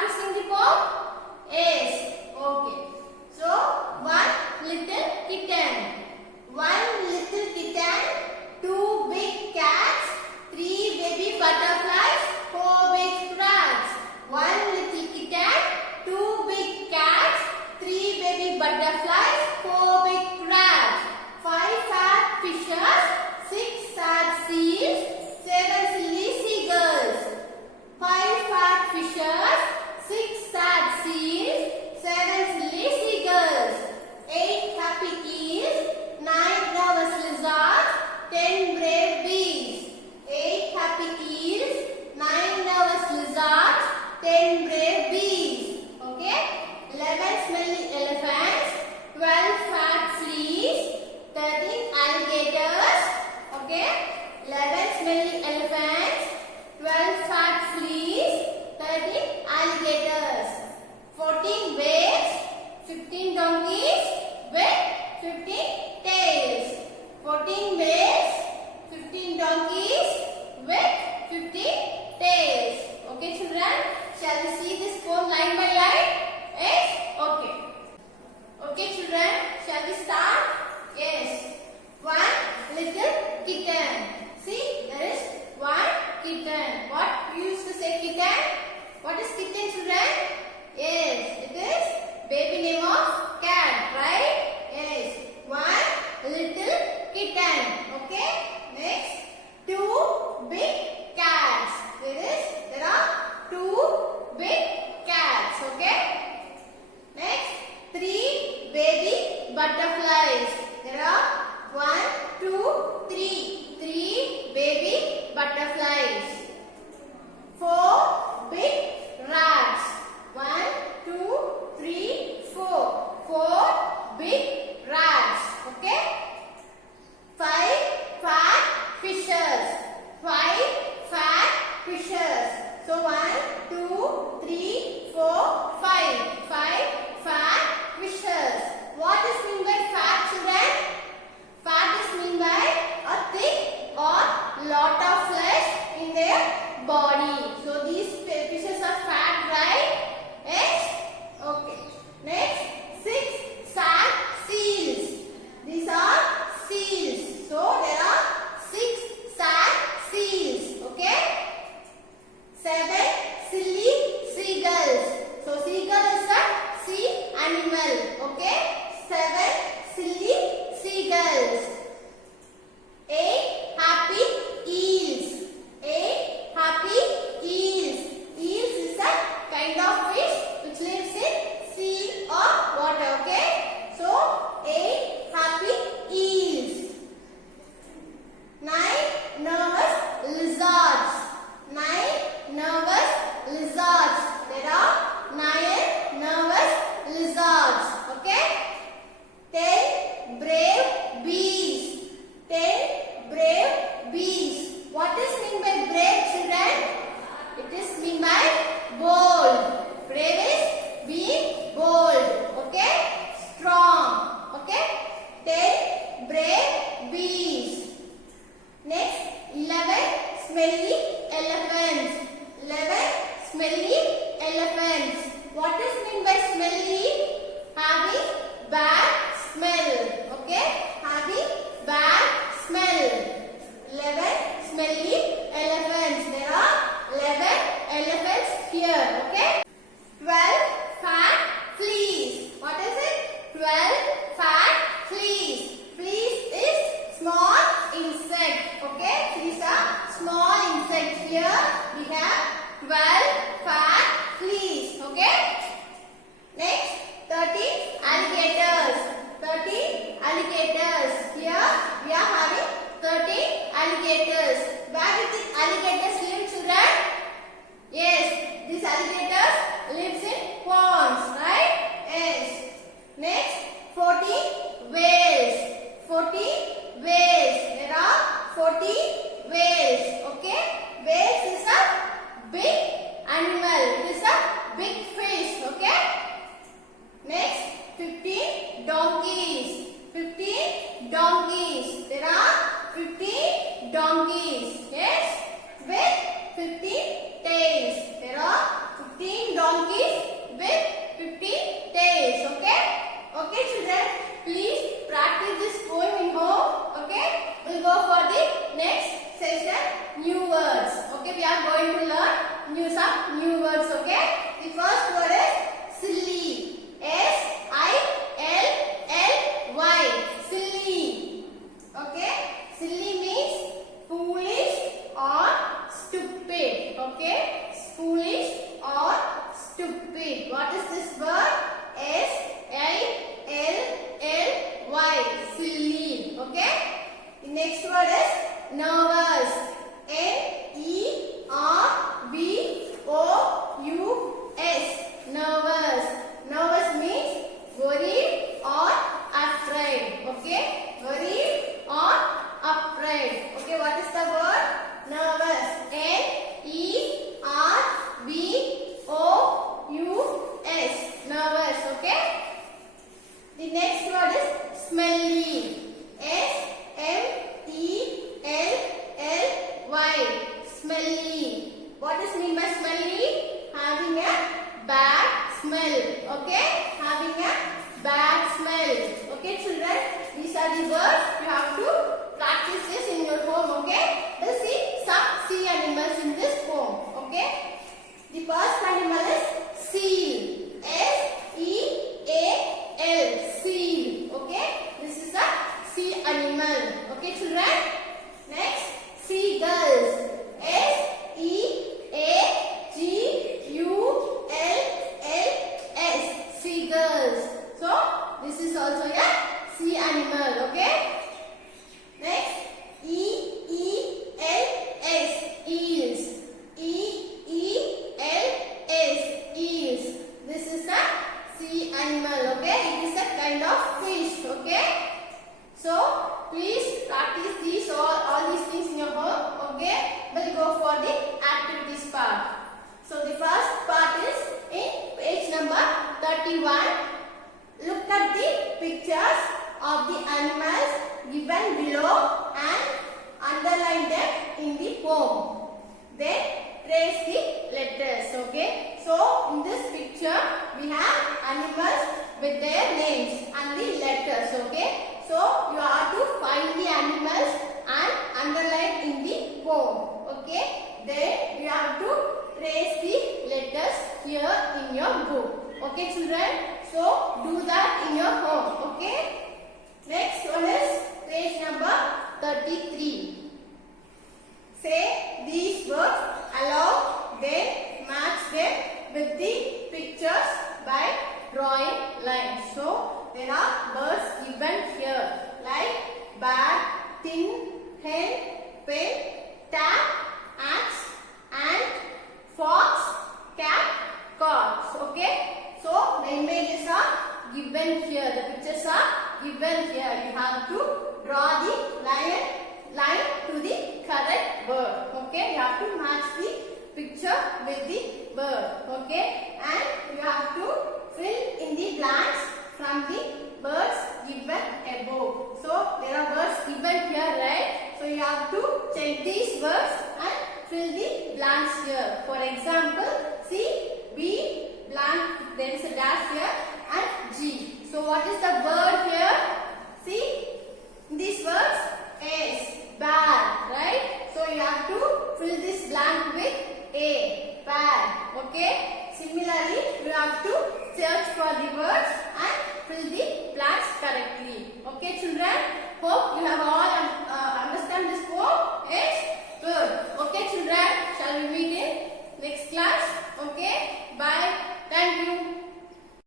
practicing the poem? Yes. Okay. So, one little kitten. One little kitten, two big cats, three baby butterflies, four big frogs. One little kitten, two big cats, three baby butterflies, four big frogs. Five fat fishes, six sad seals, seven silly seagulls. Five fat fishes, six sad seals, seven silly seagulls. Eight happy eels, nine nervous lizards, 10 brave bees. Eight happy eels, nine nervous lizards, 10 brave bees. Okay? 11 smelly elephants, 12 fat fleas, 13 alligators. Okay? 11 smelly elephants, 12 fat fleas, 13 alligators. 14 bears, 15 donkeys with 15 tails. 14 bears, 15 donkeys with 15 tails. Okay, children? Shall we see this poem line by line? Yes? Okay. Okay, children? Shall we start? Yes. One little kitten. See, there is one kitten. What we used to say kitten? What is kitten, children? Yes, it is baby name of cat, right? Yes. One little kitten. Okay. Next, two big cats. There are two big cats. Okay. Next, three baby butterflies. There are one, two, three. Three baby butterflies. Four big rats. One, two, three, four. Four big rats. Okay. Five fat fishes. Five fat fishes. So one, two, three, four, five. Five fat fishes. What is mean by fat, children? Fat is mean by a thick or lot of flesh in their body. So these fishes are fat, right? Yes? Okay. Next, six sad seals. These are seals. So there are six sad seals. Okay? Seven silly seagulls. So seagull is a sea animal. Okay? Seven silly seagulls. Eight happy eels. Eight happy eels. Eels is a kind of fish which lives in sea or water. Okay? So, eight happy eels. Nine nervous lizards. Nine nervous lizards. There are nine nervous lizards. Okay? 10 brave bees. 10 brave bees. What is mean by brave, children? It is mean by bold. Brave is being bold. Okay? Strong. Okay? 10 brave bees. Next, 11 smelly elephants. 11 smelly elephants. What is mean by smelly? Having bad smell. Okay? Having bad smell. 11 smelly elephants. There are 11 elephants here. Okay? 12 fat fleas. What is it? 12 fat fleas. Fleas is small insect. Okay? These are small insects. Here we have 12 fat fleas. Okay? Next, 13 alligators. 13 alligators. Here we are having 13 alligators. Where did these alligators live, children? Yes, these alligators lives in ponds, right? Yes. Next, 14 whales. 14 whales. There are 14 whales. Okay? Whales is a big animal. It is a big fish. Okay? Next, 15 donkeys. 15 donkeys. There are 15 donkeys. Yes? With 15 tails. There are 15 donkeys you some new words. Okay. The first word is silly. SILLY. Silly. Okay. Silly means foolish or stupid. Okay. Foolish or stupid. What is this word? SILLY. Silly. Okay. The next word is nervous. NERVOUS. Nervous. Nervous means worried or afraid. Okay. Worried or afraid. Okay. What is the word? Nervous. NERVOUS. Nervous. Okay. The next word is smelly. SMELLY. Smelly. What is mean by smelly? Having a bad smell. Okay. Having a bad smell. Okay, children. These are the words. You have to practice this in your home. Okay. Let's see some sea animals in this poem. Okay. The first animal is seal. SEAL. Seal. Okay. This is a sea animal. Okay, children. Next, seagulls. SEAGULLS. Seagulls. So this is also a sea animal. Okay. Next, EELS. Eels. EELS. Eels. This is a sea animal. Okay. It is a kind of fish. Okay. So please practice these all these things in your home. Okay. We'll go for the activities part. So the first part is in page number 31. Look at the pictures of the animals given below and underline them in the poem. Then trace the letters. Okay. So in this picture we have animals with their names and the letters. Okay. So you have to find the animals and underline in the poem. Okay. Then you have to trace the letters here in your book. Okay, children. So do that in your home. Okay. Next one is page number 33. Say these words aloud. Then match them with the pictures by drawing lines. So there are birds given here like bat, tin, hen, pen, tap, axe, ant, fox, cat, corpse. Okay. So the images are given here. The pictures are given here. You have to draw the line to the correct bird. Okay. You have to match the picture with the bird. Okay. And you have to fill in the blanks from the birds given above. So there are birds given here, right? So you have to check these birds and fill the blanks here. For example, see B blank, there is a dash here, and G. So what is the word here? See these words is bad, right? So you have to fill this blank with A, bad. Okay. Similarly, you have to search for the words and fill the blanks correctly. Okay, children. Hope you have all